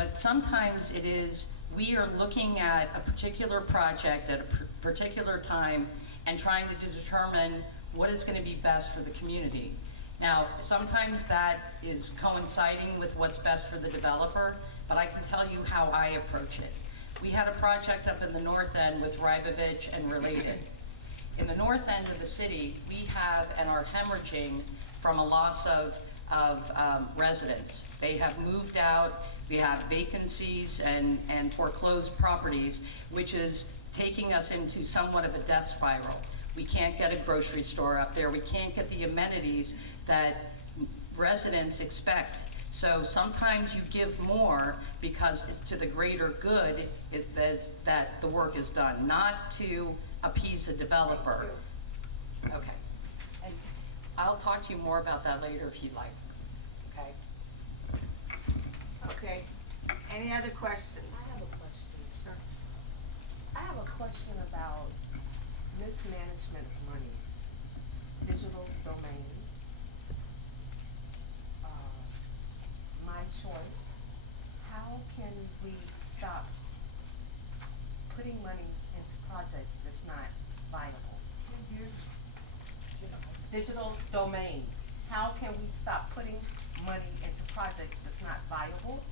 But sometimes it is, we are looking at a particular project at a particular time and trying to determine what is going to be best for the community. Now, sometimes that is coinciding with what's best for the developer, but I can tell you how I approach it. We had a project up in the north end with Rybovich and related. In the north end of the city, we have and are hemorrhaging from a loss of residents. They have moved out, we have vacancies and foreclosed properties, which is taking us into somewhat of a death spiral. We can't get a grocery store up there, we can't get the amenities that residents expect. So sometimes you give more because it's to the greater good that the work is done, not to appease a developer. Okay. And I'll talk to you more about that later if you'd like. Okay. Okay. Any other questions? I have a question. Sure. I have a question about mismanagement of monies, digital domain, my choice. How can we stop putting monies into projects that's not viable? Digital domain. How can we stop putting money into projects that's not viable?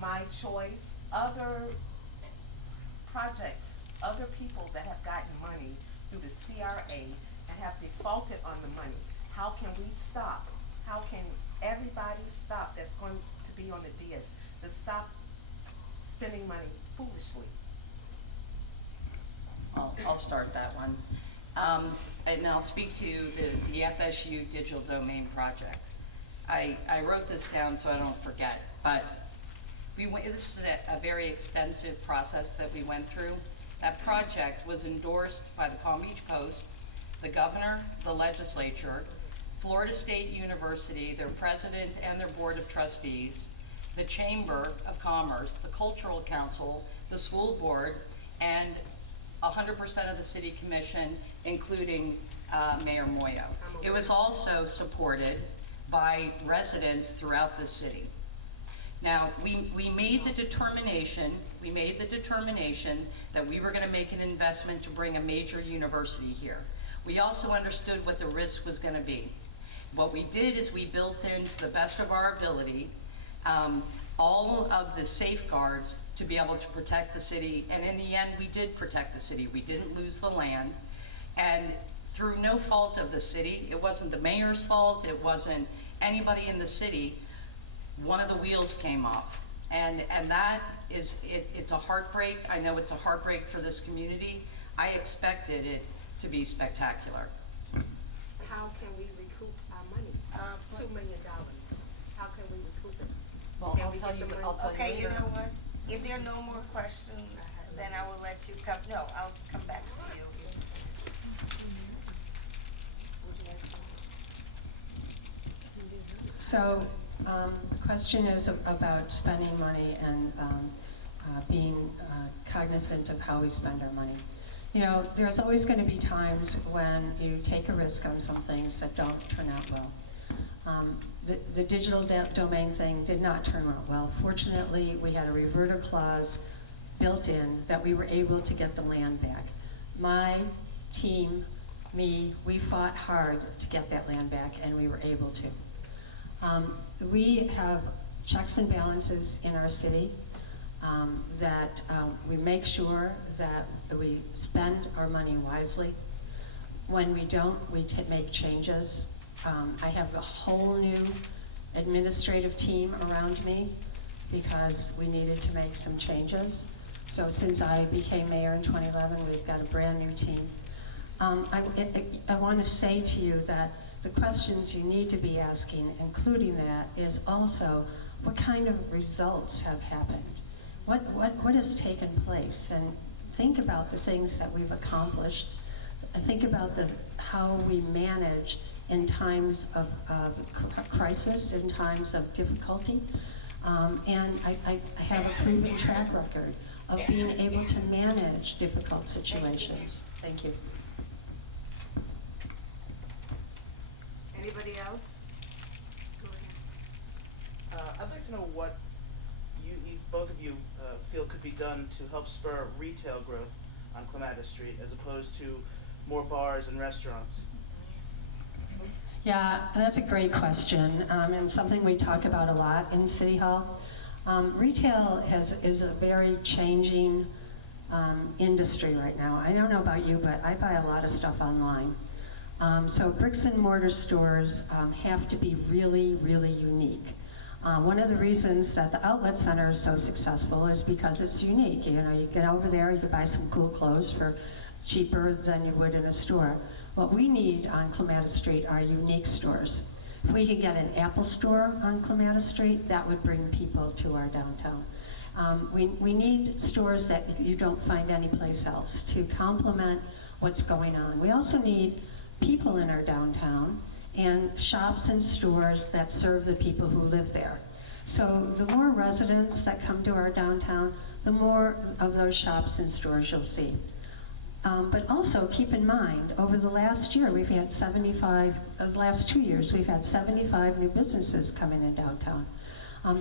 My choice. Other projects, other people that have gotten money through the CRA and have defaulted on the money. How can we stop? How can everybody stop that's going to be on the DS to stop spending money foolishly? I'll start that one. And I'll speak to the FSU Digital Domain Project. I wrote this down so I don't forget, but this is a very extensive process that we went through. That project was endorsed by the Palm Beach Post, the governor, the legislature, Florida State University, their president and their board of trustees, the Chamber of Commerce, the Cultural Council, the school board, and 100% of the city commission, including Mayor Muoio. It was also supported by residents throughout the city. Now, we made the determination that we were going to make an investment to bring a major university here. We also understood what the risk was going to be. What we did is we built in, to the best of our ability, all of the safeguards to be able to protect the city, and in the end, we did protect the city. We didn't lose the land, and through no fault of the city, it wasn't the mayor's fault, it wasn't anybody in the city, one of the wheels came off. And that is, it's a heartbreak. I know it's a heartbreak for this community. I expected it to be spectacular. How can we recoup our money? $2 million. How can we recoup it? Well, Can I'll we tell get you, the money? I'll tell you Okay, you later. know what? If there are no more questions, then I will let you come. No, I'll come back to you. Would you like to? So the question is about spending money and being cognizant of how we spend our money. You know, there's always going to be times when you take a risk on some things that don't turn out well. The digital domain thing did not turn out well. Fortunately, we had a reverter clause built in that we were able to get the land back. My team, me, we fought hard to get that land back, and we were able to. We have checks and balances in our city that we make sure that we spend our money wisely. When we don't, we make changes. I have a whole new administrative team around me because we needed to make some changes. So since I became mayor in 2011, we've got a brand new team. I want to say to you that the questions you need to be asking, including that, is also what kind of results have happened? What has taken place? And think about the things that we've accomplished. Think about how we manage in times of crisis, in times of difficulty. And I have a proven track record of being able to manage difficult situations. Thank you. Anybody else? Go ahead. I'd like to know what you both of you feel could be done to help spur retail growth on Clematis Street as opposed to more bars and restaurants? Yeah, that's a great question, and something we talk about a lot in City Hall. Retail is a very changing industry right now. I don't know about you, but I buy a lot of stuff online. So bricks and mortar stores have to be really, really unique. One of the reasons that the outlet center is so successful is because it's unique. You know, you get over there, you can buy some cool clothes for cheaper than you would in a store. What we need on Clematis Street are unique stores. If we could get an Apple store on Clematis Street, that would bring people to our downtown. We need stores that you don't find anyplace else to complement what's going on. We also need people in our downtown and shops and stores that serve the people who live there. So the more residents that come to our downtown, the more of those shops and stores you'll see. But also keep in mind, over the last year, we've had the last 2 years, we've had 75 new businesses coming in downtown.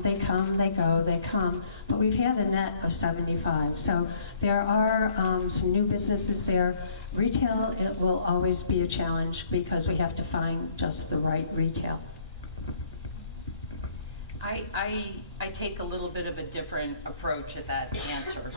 They come, they go, they come, but we've had a net of 75. So there are some new businesses there. Retail, it will always be a challenge because we have to find just the right retail. I take a little bit of a different approach at that answer.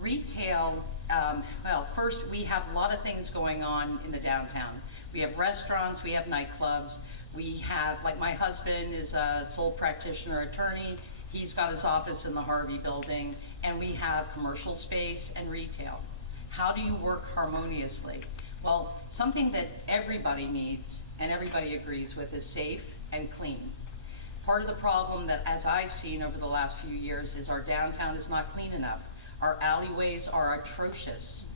Retail, well, first we have a lot of things going on in the downtown. We have restaurants, we have nightclubs, we have, like my husband is a sole practitioner attorney, he's got his office in the Harvey building, and we have commercial space and retail. How do you work harmoniously? Well, something that everybody needs and everybody agrees with is safe and clean. Part of the problem that, as I've seen over the last few years, is our downtown is not clean enough. Our alleyways are atrocious.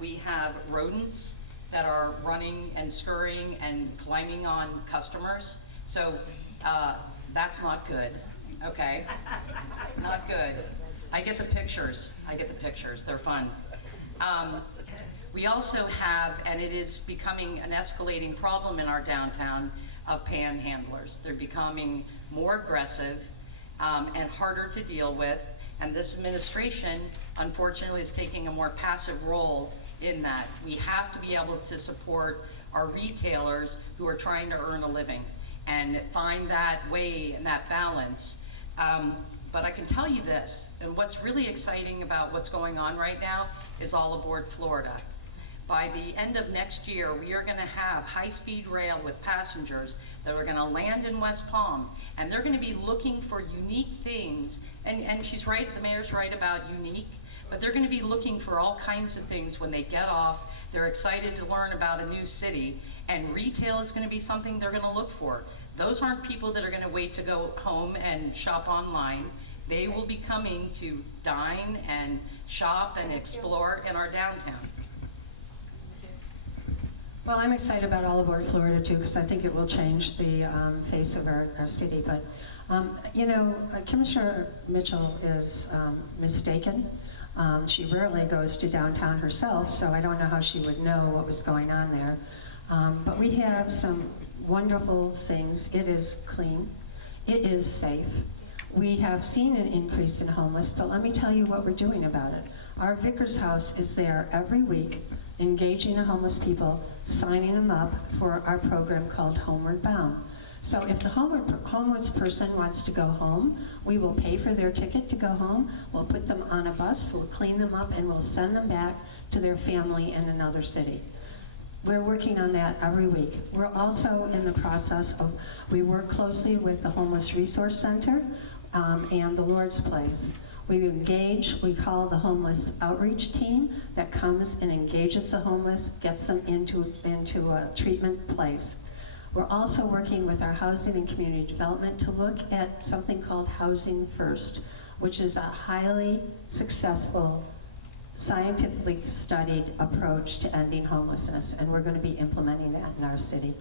We have rodents that are running and scurrying and climbing on customers. So that's not good, okay? Not good. I get the pictures. They're fun. We also have, and it is becoming an escalating problem in our downtown, of panhandlers. They're becoming more aggressive and harder to deal with. And this administration, unfortunately, is taking a more passive role in that. We have to be able to support our retailers who are trying to earn a living and find that way and that balance. But I can tell you this, and what's really exciting about what's going on right now is All Aboard Florida. By the end of next year, we are going to have high-speed rail with passengers that are going to land in West Palm, and they're going to be looking for unique things. And she's right, the mayor's right about unique, but they're going to be looking for all kinds of things when they get off. They're excited to learn about a new city, and retail is going to be something they're going to look for. Those aren't people that are going to wait to go home and shop online. They will be coming to dine and shop and explore in our downtown. Well, I'm excited about All Aboard Florida too, because I think it will change the face of our city. But, you know, Commissioner Mitchell is mistaken. She rarely goes to downtown herself, so I don't know how she would know what was going on there. But we have some wonderful things. It is clean. It is safe. We have seen an increase in homeless, but let me tell you what we're doing about it. Our Vicar's House is there every week, engaging the homeless people, signing them up for our program called Homeward Bound. So if the homeless person wants to go home, we will pay for their ticket to go home, we'll put them on a bus, we'll clean them up, and we'll send them back to their family in another city. We're working on that every week. We're also in the process of, we work closely with the Homeless Resource Center and the Lord's Place. We engage, we call the homeless outreach team that comes and engages the homeless, gets them into a treatment place. We're also working with our housing and community development to look at something called Housing First, which is a highly successful, scientifically studied approach to ending homelessness, and we're going to be implementing that in our city.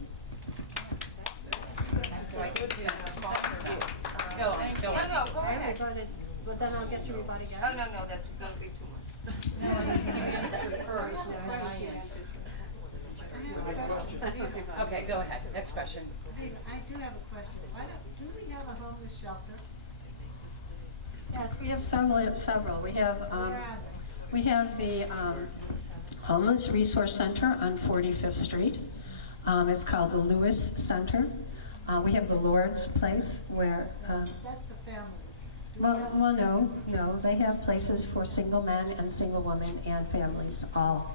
No, No, go ahead. But then I'll get to rebut again. Oh, no, that's gonna be too much. Okay, go ahead. Next question. I do have a question. Do we have a homeless shelter? Yes, we have several. We have, Where are we have the Homeless Resource Center on 45th Street. It's called the Lewis Center. We have the Lord's Place where, That's the families. Do we have- well, no, they have places for single men and single women and families, all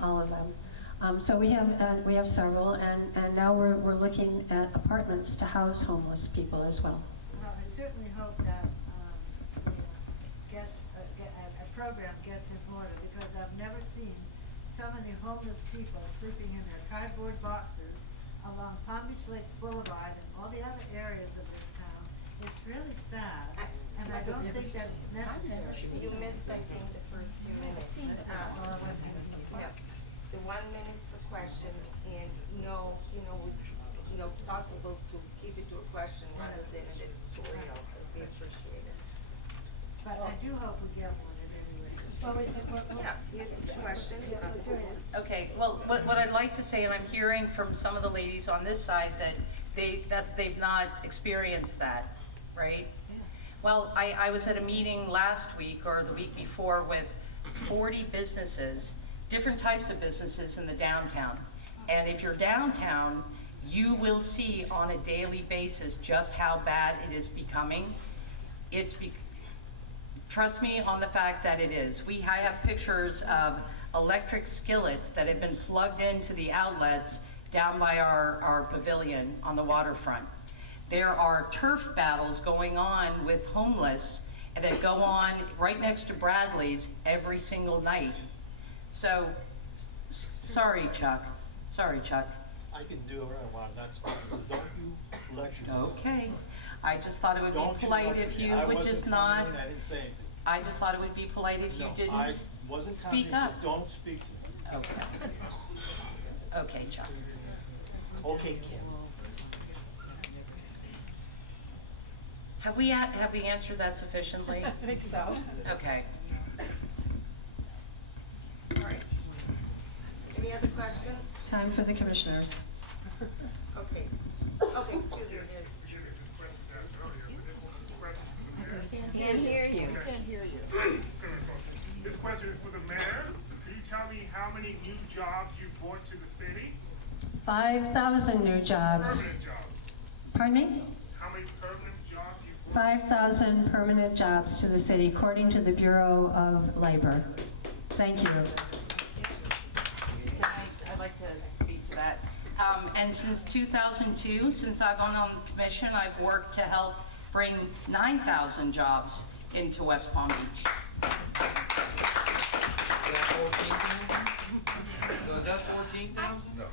of them. So we have several, and now we're looking at apartments to house homeless people as well. Well, I certainly hope that, a program gets in order, because I've never seen so many homeless people sleeping in their cardboard boxes along Palm Beach Lakes Boulevard and all the other areas of this town. It's really sad, and I don't think that it's necessary. You missed, I think, the first few minutes. Yeah. The 1 minute for questions and possible to keep it to a question rather than an editorial, would be appreciated. But I do hope we get one at any rate. Yeah, it's a question. Okay, well, what I'd like to say, and I'm hearing from some of the ladies on this side that they've not experienced that, right? Well, I was at a meeting last week or the week before with 40 businesses, different types of businesses in the downtown. And if you're downtown, you will see on a daily basis just how bad it is becoming. Trust me on the fact that it is. I have pictures of electric skillets that have been plugged into the outlets down by our pavilion on the waterfront. There are turf battles going on with homeless that go on right next to Bradley's every single night. So, sorry, Chuck. I can do whatever I want, not speaking, so don't you lecture me. Okay. I just thought it would be Don't you polite lecture if me. you I would wasn't just coming not. in, I didn't say anything. I just thought it would be polite if you No, didn't I wasn't talking, speak so up. don't speak to me. Okay. Okay, Chuck. Okay, Kim. Have we answered that sufficiently? I think so. Okay. All right. Any other questions? Time for the commissioners. Okay, excuse me. Can't hear you. This question is for the mayor. Can you tell me how many new jobs you brought to the city? 5,000 new jobs. Permanent jobs. Pardon me? How many permanent jobs you brought? 5,000 permanent jobs to the city, according to the Bureau of Labor. Thank you. I'd like to speak to that. And since 2002, since I've been on the commission, I've worked to help bring 9,000 jobs into West Palm Beach. So is that 14,000? No.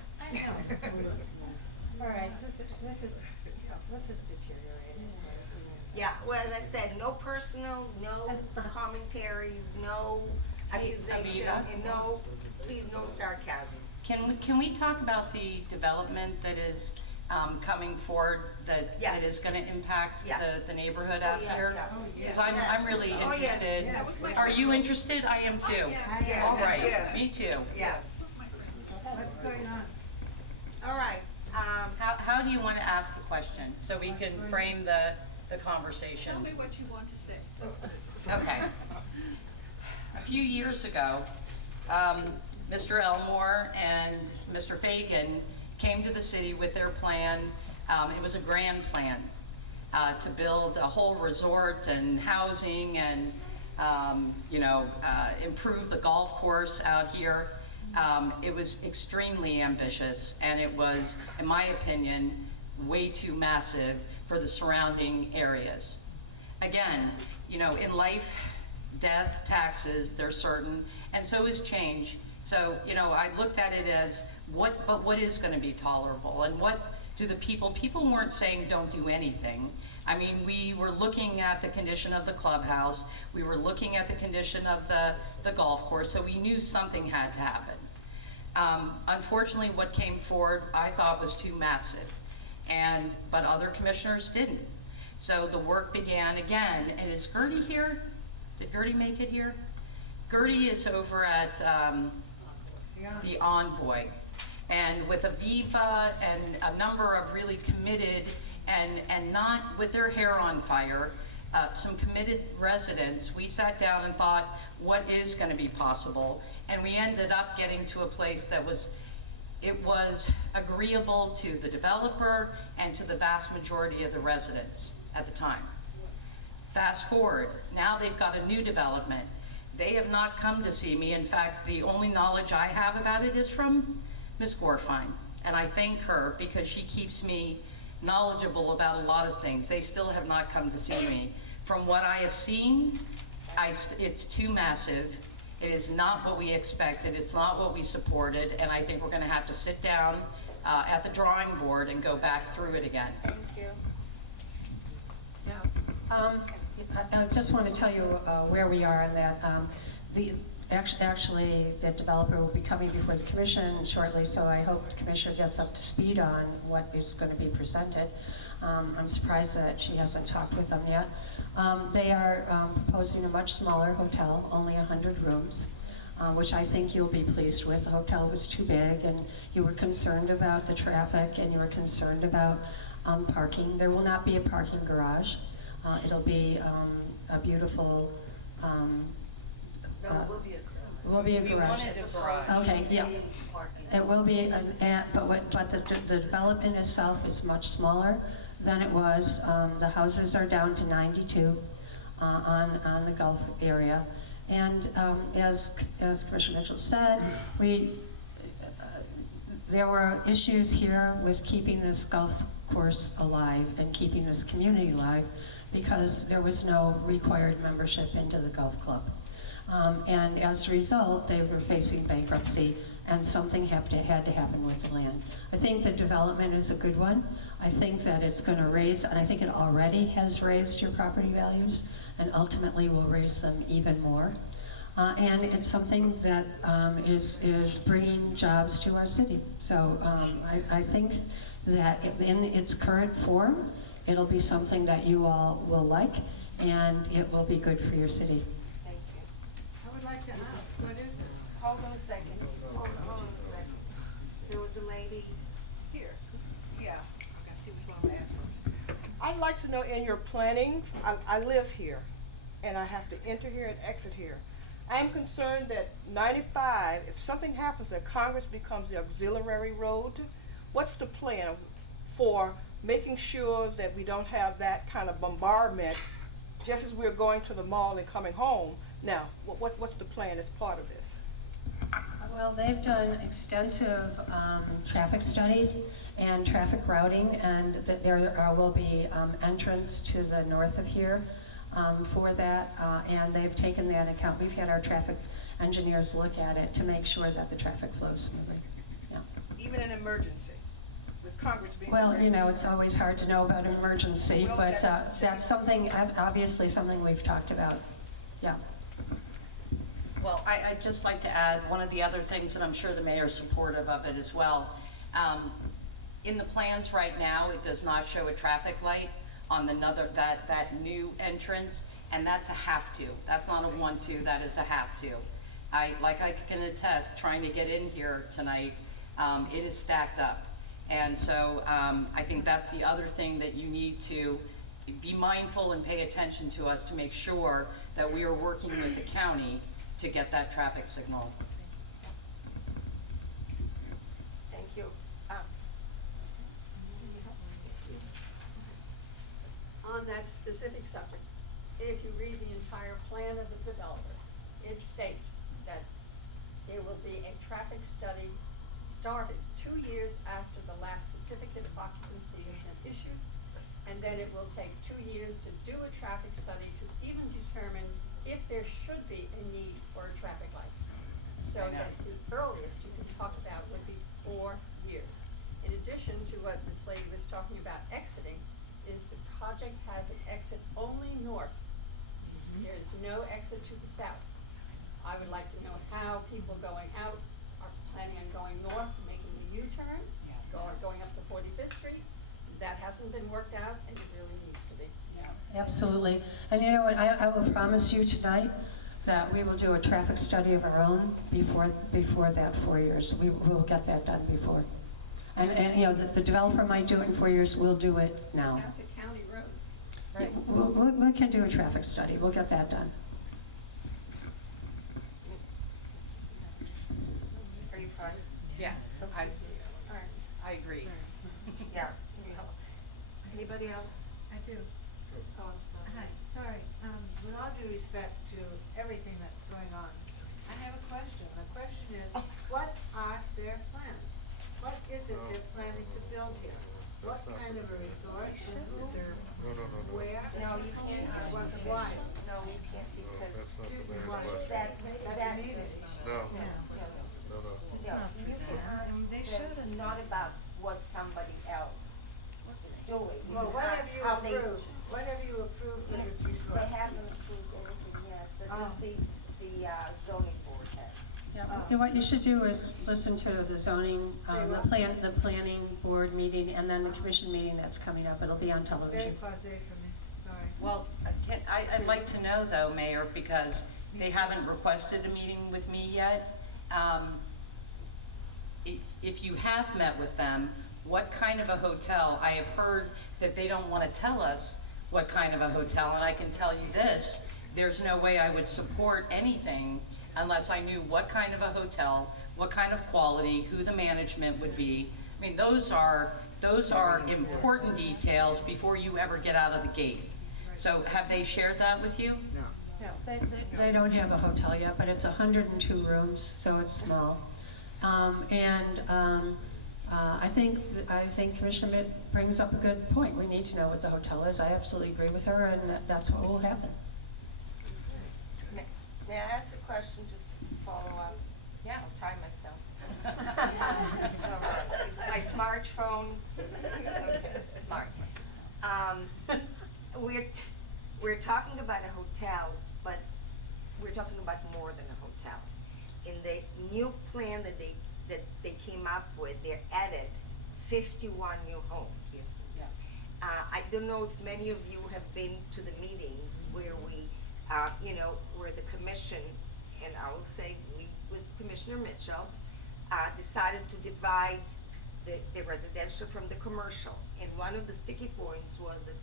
All right, this is deteriorating. Yeah, well, as I said, no personal, no commentaries, no accusation, Anita? and please, no sarcasm. Can we talk about the development that is coming forward that Yeah. is going to impact Yeah. the neighborhood out yeah, here? yeah. Because I'm really Oh, yes, interested. yes. Are you interested? I am too. Yes, All right, yes. me too. Yes. What's going on? All right, How do you want to ask the question so we can frame the conversation? Tell me what you want to say. Okay. A few years ago, Mr. Elmore and Mr. Fagan came to the city with their plan. It was a grand plan to build a whole resort and housing and, improve the golf course out here. It was extremely ambitious, and it was, in my opinion, way too massive for the surrounding areas. Again, in life, death, taxes, they're certain, and so is change. So, I looked at it as what is going to be tolerable, and what do the people weren't saying don't do anything. I mean, we were looking at the condition of the clubhouse, we were looking at the condition of the golf course, so we knew something had to happen. Unfortunately, what came forward I thought was too massive, but other commissioners didn't. So the work began again, and is Gertie here? Did Gertie make it here? Gertie is over at the Envoy, and with Aviva and a number of really committed and not with their hair on fire, some committed residents, we sat down and thought, what is going to be possible? And we ended up getting to a place that was agreeable to the developer and to the vast majority of the residents at the time. Fast forward, now they've got a new development. They have not come to see me. In fact, the only knowledge I have about it is from Ms. Gorfine. And I thank her because she keeps me knowledgeable about a lot of things. They still have not come to see me. From what I have seen, it's too massive. It is not what we expected. It's not what we supported. And I think we're going to have to sit down at the drawing board and go back through it again. Thank you. I just want to tell you where we are on that. Actually, the developer will be coming before the commission shortly, so I hope the commissioner gets up to speed on what is going to be presented. I'm surprised that she hasn't talked with them yet. They are proposing a much smaller hotel, only 100 rooms, which I think you'll be pleased with. The hotel was too big, and you were concerned about the traffic, and you were concerned about parking. There will not be a parking garage. It'll be a beautiful. Will be a Will be a garage. Okay, yeah. It will be, but the development itself is much smaller than it was. The houses are down to 92 on the Gulf area, and as Commissioner Mitchell said, there were issues here with keeping this golf course alive and keeping this community alive because there was no required membership into the golf club. And as a result, they were facing bankruptcy, and something had to happen with the land. I think the development is a good one. I think that it's going to raise, and I think it already has raised your property values, and ultimately will raise them even more. And it's something that is bringing jobs to our city. So I think that in its current form, it'll be something that you all will like, and it will be good for your city. Thank you. I would like to ask, what is it? Hold on a second. Hold on a second. There was a lady here. Yeah, I gotta see which one I'm gonna ask first. I'd like to know in your planning, I live here, and I have to enter here and exit here. I am concerned that 95, if something happens that Congress becomes the auxiliary road, what's the plan for making sure that we don't have that kind of bombardment just as we're going to the mall and coming home? Now, what's the plan as part of this? Well, they've done extensive traffic studies and traffic routing, and that there will be entrance to the north of here for that, and they've taken that account. We've had our traffic engineers look at it to make sure that the traffic flows smoothly. Yeah. Even an emergency, with Congress being... Well, you know, it's always hard to know about an emergency, Well, but that's something, obviously something we've talked about. Yeah. Well, I'd just like to add one of the other things, and I'm sure the mayor's supportive of it as well. In the plans right now, it does not show a traffic light on that new entrance, and that's a have to. That's not a want to, that is a have to. I can attest, trying to get in here tonight, it is stacked up. And so I think that's the other thing that you need to be mindful and pay attention to us to make sure that we are working with the county to get that traffic signal. Thank you. On that specific subject, if you read the entire plan of the developer, it states that there will be a traffic study started 2 years after the last certificate of occupancy has been issued, and then it will take 2 years to do a traffic study to even determine if there should be a need for a traffic light. So that the earliest you can talk about would be 4 years. In addition to what this lady was talking about exiting, is the project has an exit only north. There is no exit to the south. I would like to know how people going out are planning on going north, making the U-turn, going up to 45th Street. That hasn't been worked out, and it really needs to be. Absolutely. And you know what, I will promise you tonight that we will do a traffic study of our own before that 4 years. We will get that done before. And you know, the developer might do it in 4 years, we'll do it now. That's a county road. Yeah, we can do a traffic study, we'll get that done. Are you fine? Yeah, All right. I agree. Yeah. Anybody else? I do. Oh, I'm sorry. Hi, sorry, with all due respect to everything that's going on, I have a question. The question is, what are their plans? What is it they're planning to build here? What kind of a resort, and who, where? No, you can't. What, why? No, you can't because Excuse me, why? that's, That's a meeting. No, you can ask them not about what somebody else is doing. You Well, can what ask have you how they- approved? What have you approved for this resort? They haven't approved anything yet, but just Oh. the zoning board has. Yeah, what you should do is listen to the zoning, Say the what? the planning board meeting, and then the commission meeting that's coming up. It'll be on It's very television. blasé for me, sorry. Well, I'd like to know though, Mayor, because they haven't requested a meeting with me yet. If you have met with them, what kind of a hotel? I have heard that they don't want to tell us what kind of a hotel, and I can tell you this, there's no way I would support anything unless I knew what kind of a hotel, what kind of quality, who the management would be. I mean, those are important details before you ever get out of the gate. So have they shared that with you? No, they don't have a hotel yet, but it's 102 rooms, so it's small. I think Commissioner Mitt brings up a good point. We need to know what the hotel is. I absolutely agree with her, and that's what will happen. May I ask a question just to follow up? Yeah. I'll time myself. My smartphone, okay, smart. We're talking about a hotel, but we're talking about more than a hotel. In the new plan that they came up with, they added 51 new homes. Yeah. I don't know if many of you have been to the meetings where we, where the commission, and I will say we, with Commissioner Mitchell, decided to divide the residential from the commercial. And one of the sticky points was that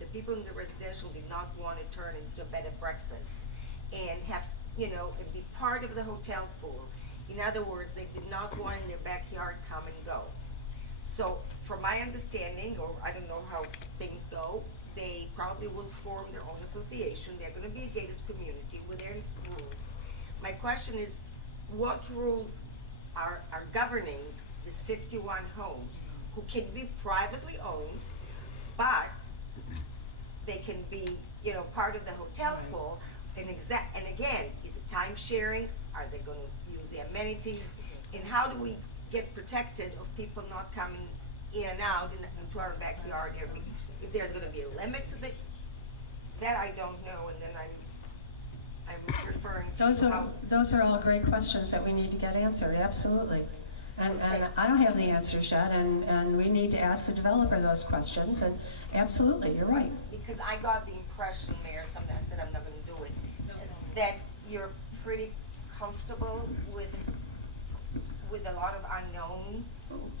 the people in the residential did not want to turn into a bed and breakfast and have, and be part of the hotel pool. In other words, they did not want in their backyard come and go. So from my understanding, or I don't know how things go, they probably will form their own association. They're gonna be a gated community with their rules. My question is, what rules are governing these 51 homes who can be privately owned, but they can be, part of the hotel pool, and again, is it time sharing? Are they gonna use the amenities? And how do we get protected of people not coming in and out into our backyard if there's gonna be a limit to that I don't know, and then I'm referring to Those are all great questions that we need to get answered, absolutely. And I don't have the answers yet, and we need to ask the developer those questions, and absolutely, you're right. because I got the impression, Mayor, something I said I'm not gonna do it, that you're pretty comfortable with a lot of unknown.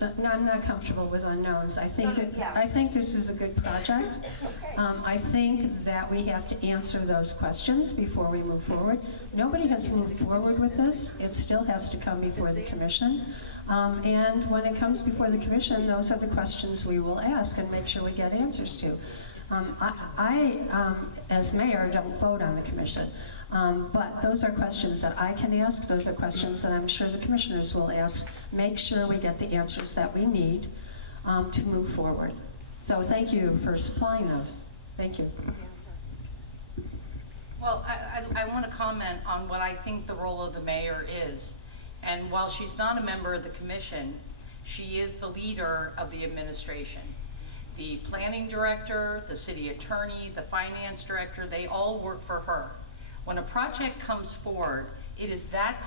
No, I'm not comfortable with unknowns. I think No, yeah. I think this is a good project. Okay. I think that we have to answer those questions before we move forward. Nobody has moved forward with this. It still has to come before the commission. And when it comes before the commission, those are the questions we will ask and make sure we get answers to. I as mayor, don't vote on the commission. But those are questions that I can ask, those are questions that I'm sure the commissioners will ask. Make sure we get the answers that we need to move forward. So thank you for supplying those. Thank you. Well, I want to comment on what I think the role of the mayor is. And while she's not a member of the commission, she is the leader of the administration. The planning director, the city attorney, the finance director, they all work for her. When a project comes forward, it is that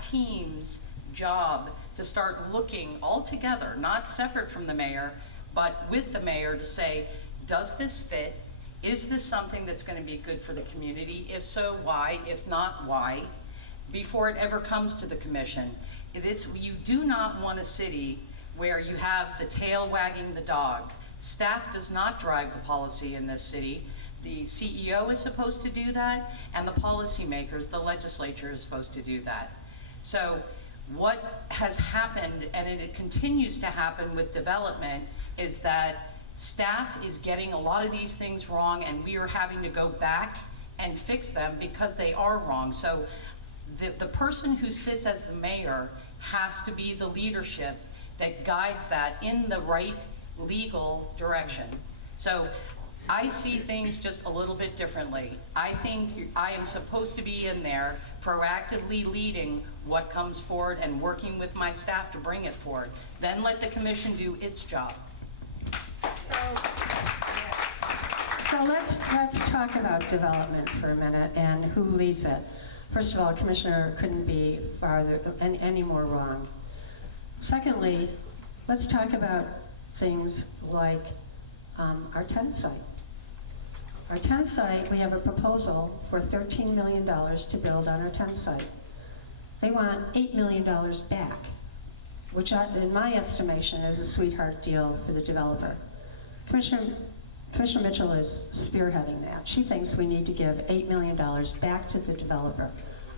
team's job to start looking all together, not separate from the mayor, but with the mayor to say, does this fit? Is this something that's going to be good for the community? If so, why? If not, why? Before it ever comes to the commission. You do not want a city where you have the tail wagging the dog. Staff does not drive the policy in this city. The CEO is supposed to do that, and the policymakers, the legislature, is supposed to do that. So what has happened, and it continues to happen with development, is that staff is getting a lot of these things wrong, and we are having to go back and fix them because they are wrong. So the person who sits as the mayor has to be the leadership that guides that in the right legal direction. So I see things just a little bit differently. I think I am supposed to be in there proactively leading what comes forward and working with my staff to bring it forward. Then let the commission do its job. So let's talk about development for a minute and who leads it. First of all, Commissioner couldn't be farther any more wrong. Secondly, let's talk about things like our tent site. Our tent site, we have a proposal for $13 million to build on our tent site. They want $8 million back, which in my estimation is a sweetheart deal for the developer. Commissioner Mitchell is spearheading that. She thinks we need to give $8 million back to the developer.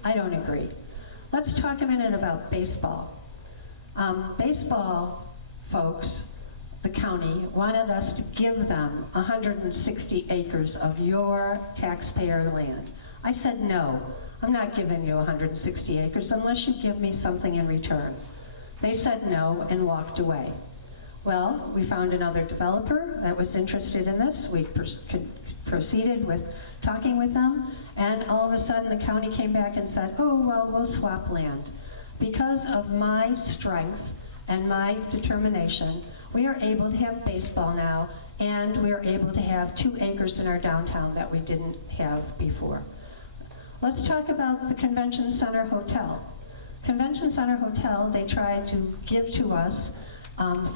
I don't agree. Let's talk a minute about baseball. Baseball folks, the county, wanted us to give them 160 acres of your taxpayer land. I said, no, I'm not giving you 160 acres unless you give me something in return. They said no and walked away. Well, we found another developer that was interested in this. We proceeded with talking with them, and all of a sudden the county came back and said, oh, well, we'll swap land. Because of my strength and my determination, we are able to have baseball now, and we are able to have 2 acres in our downtown that we didn't have before. Let's talk about the Convention Center Hotel. Convention Center Hotel, they tried to give to us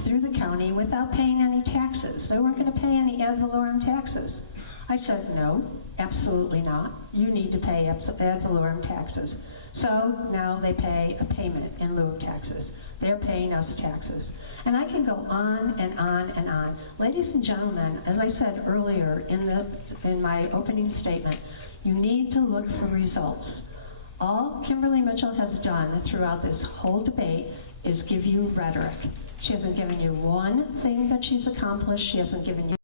through the county without paying any taxes. They weren't going to pay any ad valorem taxes. I said, no, absolutely not. You need to pay ad valorem taxes. So now they pay a payment in lieu of taxes. They're paying us taxes. And I can go on and on and on. Ladies and gentlemen, as I said earlier in my opening statement, you need to look for results. All Kimberly Mitchell has done throughout this whole debate is give you rhetoric. She hasn't given you one thing that she's accomplished. She hasn't given you